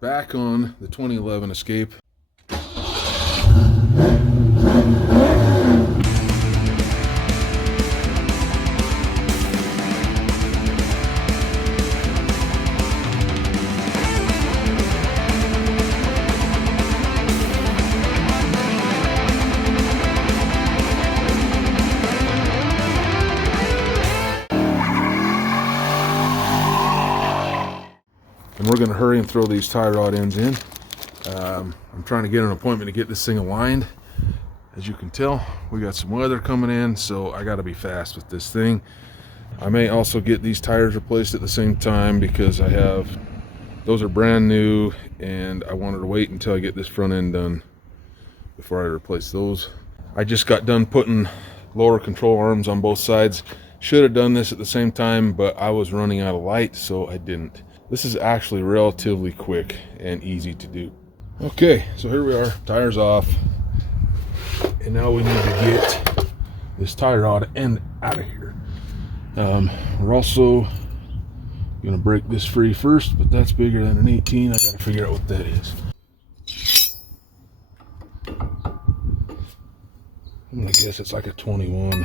back on the 2011 Escape. And we're going to hurry and throw these tie rod ends in. I'm trying to get an appointment to get this thing aligned. As you can tell, we got some weather coming in, so I got to be fast with this thing. I may also get these tires replaced at the same time because those are brand new, and I wanted to wait until I get this front end done before I replace those. I just got done putting lower control arms on both sides. Should have done this at the same time, but I was running out of light, so I didn't. This is actually relatively quick and easy to do. Okay, so here we are, tires off. And now we need to get this tie rod end out of here. We're also gonna break this free first, but that's bigger than an 18. I gotta figure out what that is. I'm gonna guess it's like a 21,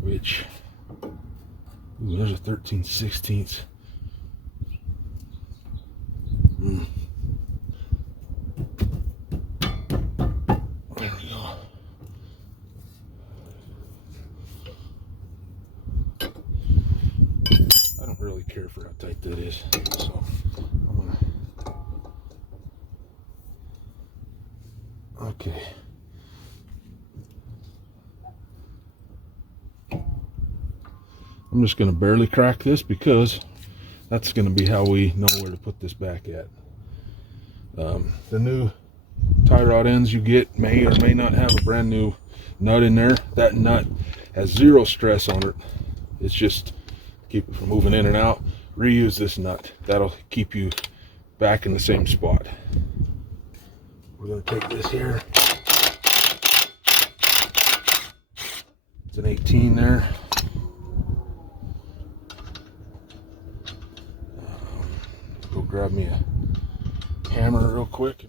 which, ooh, there's a 13/16. There we go. I don't really care for how tight that is, so I'm gonna. Okay. I'm just gonna barely crack this because that's gonna be how we know where to put this back at. The new tie rod ends you get may or may not have a brand new nut in there. That nut has zero stress on it. It's just keep it from moving in and out. Reuse this nut. That'll keep you back in the same spot. We're going to take this here. It's an 18 there. Go grab me a hammer real quick.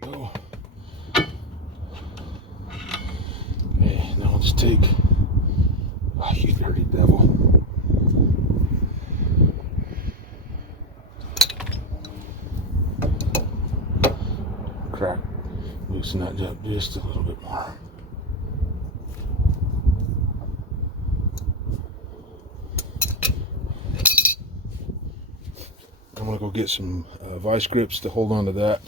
Go. Okay, now let's take, oh, you dirty devil. Crack, loosen that up just a little bit more. I'm gonna go get some vice grips to hold on to that.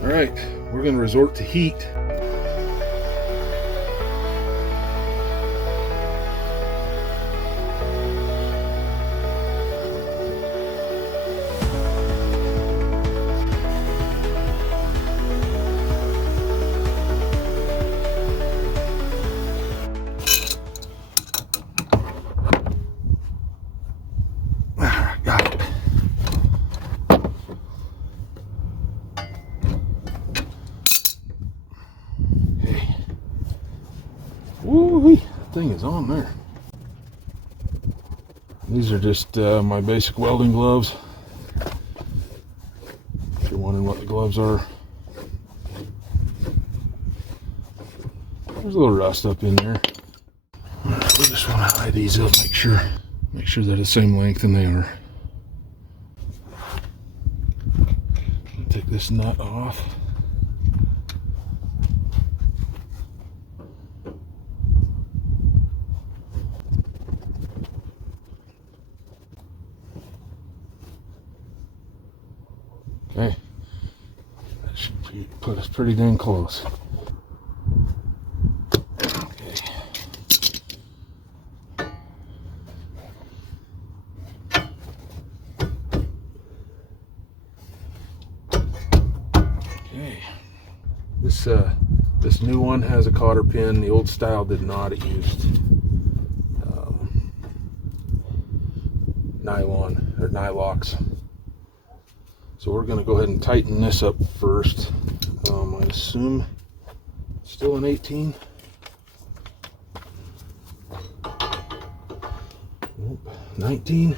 All right, we're going to resort to heat. Got it. Woo-wee, that thing is on there. These are just my basic welding gloves. If you're wondering what the gloves are. There's a little rust up in there. We just want to hide these up, make sure they're the same length, and they are. Take this nut off. Okay, that should put us pretty dang close. Okay. Okay. This new one has a cotter pin. The old style did not. It used nylon or nylox. So we're going to go ahead and tighten this up first. I assume still an 18. Nope, 19.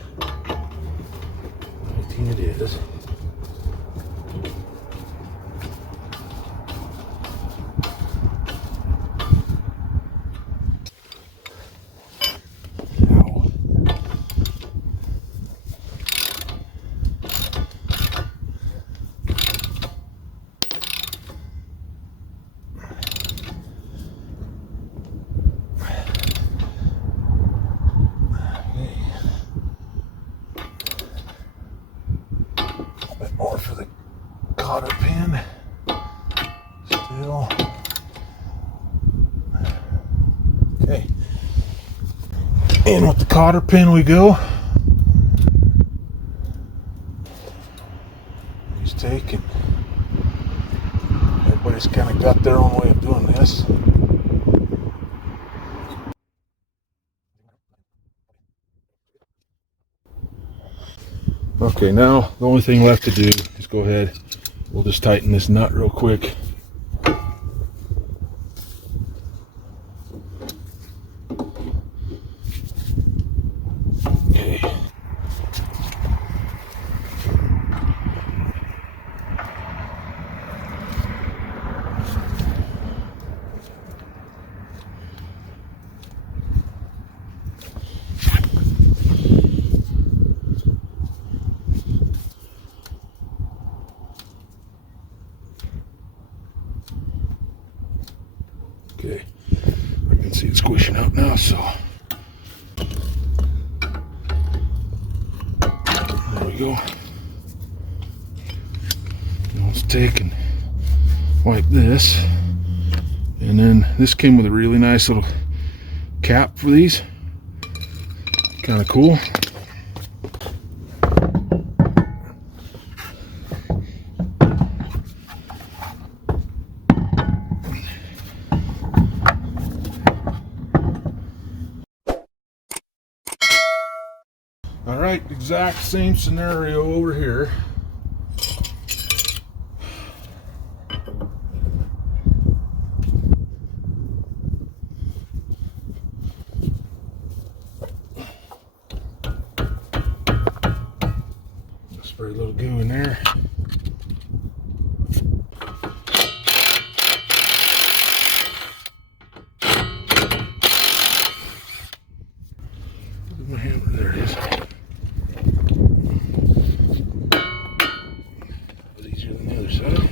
19 it is. More for the cotter pin. Still. Okay. In with the cotter pin we go. He's taking. Everybody's kind of got their own way of doing this. Okay, now the only thing left to do is go ahead. We'll just tighten this nut real quick. Okay. Okay, I can see it squishing out now, so there we go. Now let's take and wipe this, and then this came with a really nice little cap for these. Kind of cool. Alright, exact same scenario over here. Spray a little goo in there. My hammer, there it is. Easier than the other side.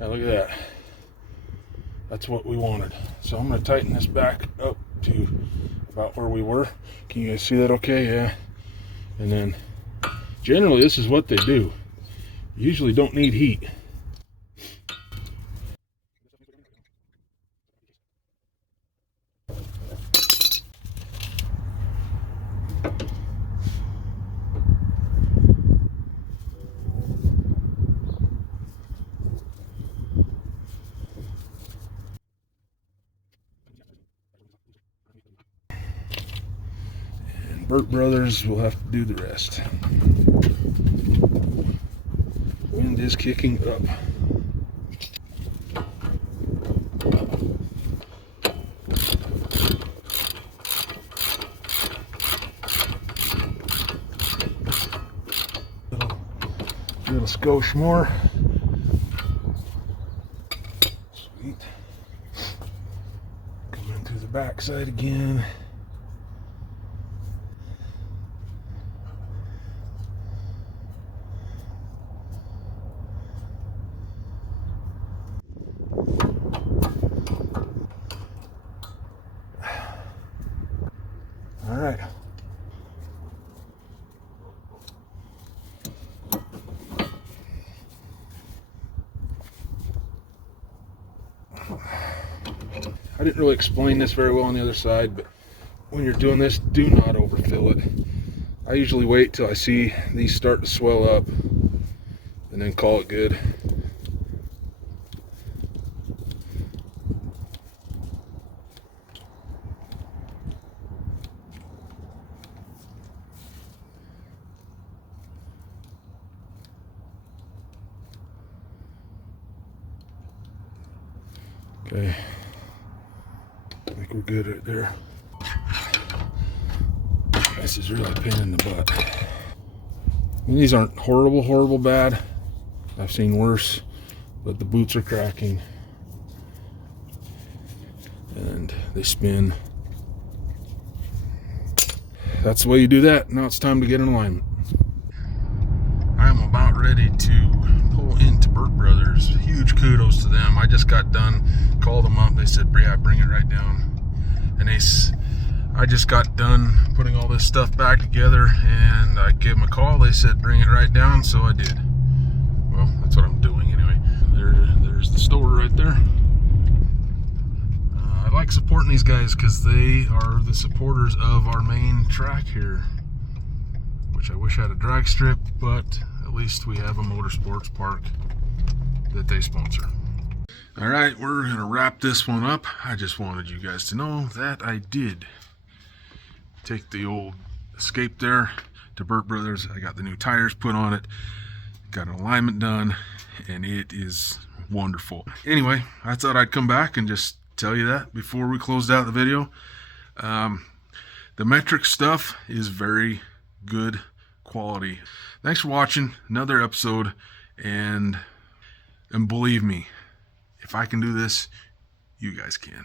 Now look at that. That's what we wanted. So I'm going to tighten this back up to about where we were. Can you guys see that okay? Yeah. And then generally this is what they do. You usually don't need heat. Burt Brothers will have to do the rest. Wind is kicking up. Little skosh more. Sweet. Come in through the back side again. All right. I didn't really explain this very well on the other side, but when you're doing this, do not overfill it. I usually wait till I see these start to swell up, and then call it good. Okay, I think we're good right there. This is really a pain in the butt. I mean, these aren't horrible bad. I've seen worse, but the boots are cracking and they spin. That's the way you do that. Now it's time to get in alignment. I'm about ready to pull into Burt Brothers. Huge kudos to them. I just got done, called them up. They said, yeah, bring it right down. And I just got done putting all this stuff back together, and I gave them a call. They said, bring it right down, so I did. Well, that's what I'm doing anyway. There's the store right there. I like supporting these guys because they are the supporters of our main track here, which I wish had a drag strip, but at least we have a motorsports park that they sponsor. All right, we're gonna wrap this one up. I just wanted you guys to know that I did take the old Escape there to Burt Brothers. I got the new tires put on it, got an alignment done, and it is wonderful. Anyway, I thought I'd come back and just tell you that before we closed out the video. The metric stuff is very good quality. Thanks for watching another episode, and believe me, if I can do this, you guys can.